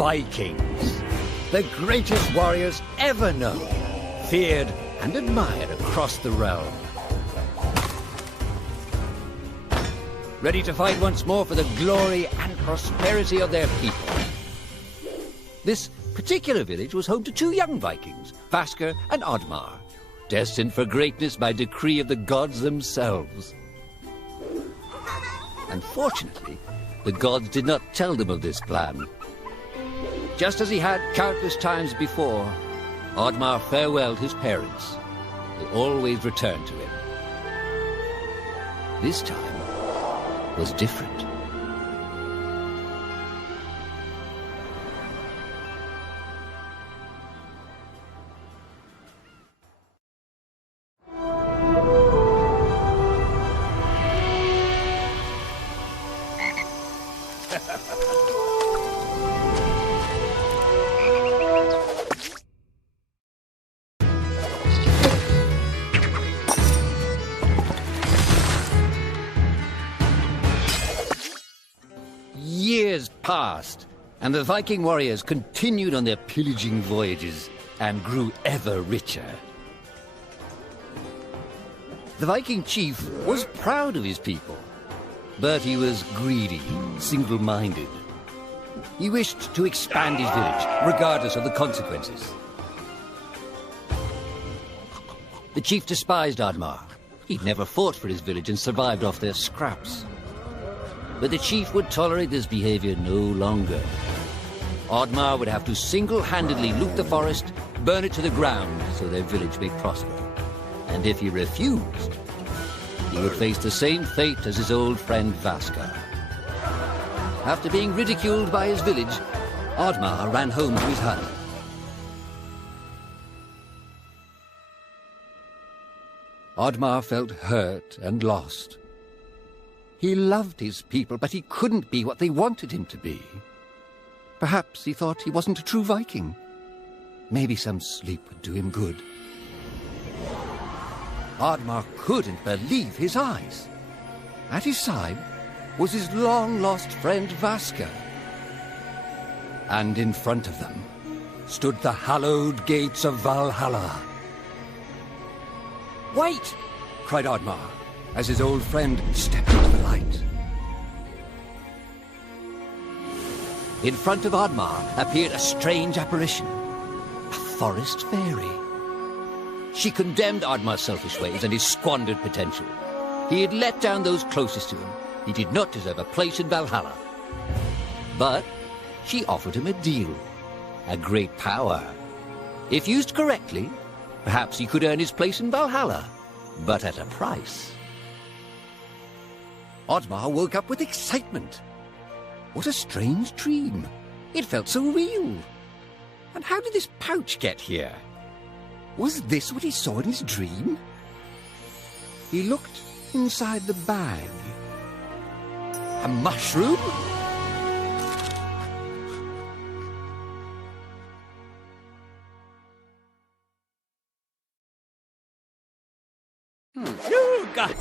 Vikings, the greatest warriors ever known, feared and admired across the realm. Ready to fight once more for the glory and prosperity of their people. This particular village was home to two young Vikings, Vasker and Oddmar, destined for greatness by decree of the gods themselves. Unfortunately, the gods did not tell them of this plan. Just as he had countless times before, Oddmar farewelled his parents. They always returned to him. This time was different. Years passed, and the Viking warriors continued on their pillaging voyages and grew ever richer. The Viking chief was proud of his people, but he was greedy, single-minded. He wished to expand his village, regardless of the consequences. The chief despised Oddmar. He'd never fought for his village and survived off their scraps. But the chief would tolerate this behavior no longer. Oddmar would have to single-handedly loot the forest, burn it to the ground so their village may prosper. And if he refused, he would face the same fate as his old friend Vasker. After being ridiculed by his village, Oddmar ran home to his hut. Oddmar felt hurt and lost. He loved his people, but he couldn't be what they wanted him to be. Perhaps he thought he wasn't a true Viking. Maybe some sleep would do him good. Oddmar couldn't believe his eyes. At his side was his long-lost friend Vasker. And in front of them stood the hallowed gates of Valhalla. "Wait!" cried Oddmar, as his old friend stepped into the light. In front of Oddmar appeared a strange apparition, a forest fairy. She condemned Oddmar's selfish ways and his squandered potential. He had let down those closest to him. He did not deserve a place in Valhalla. But she offered him a deal, a great power. If used correctly, perhaps he could earn his place in Valhalla, but at a price. Oddmar woke up with excitement. What a strange dream. It felt so real. And how did this pouch get here? Was this what he saw in his dream? He looked inside the bag. A mushroom? Oh, God.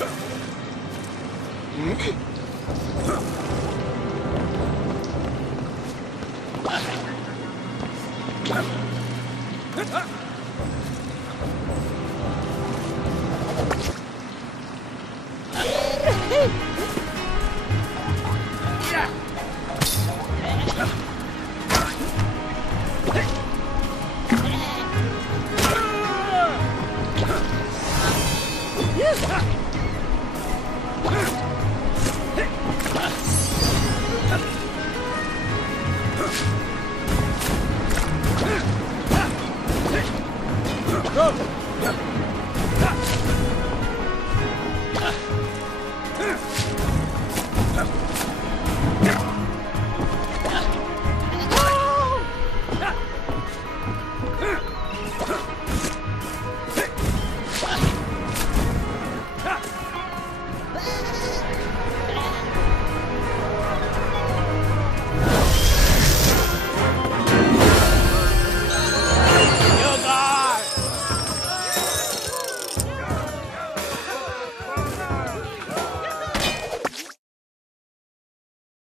Go!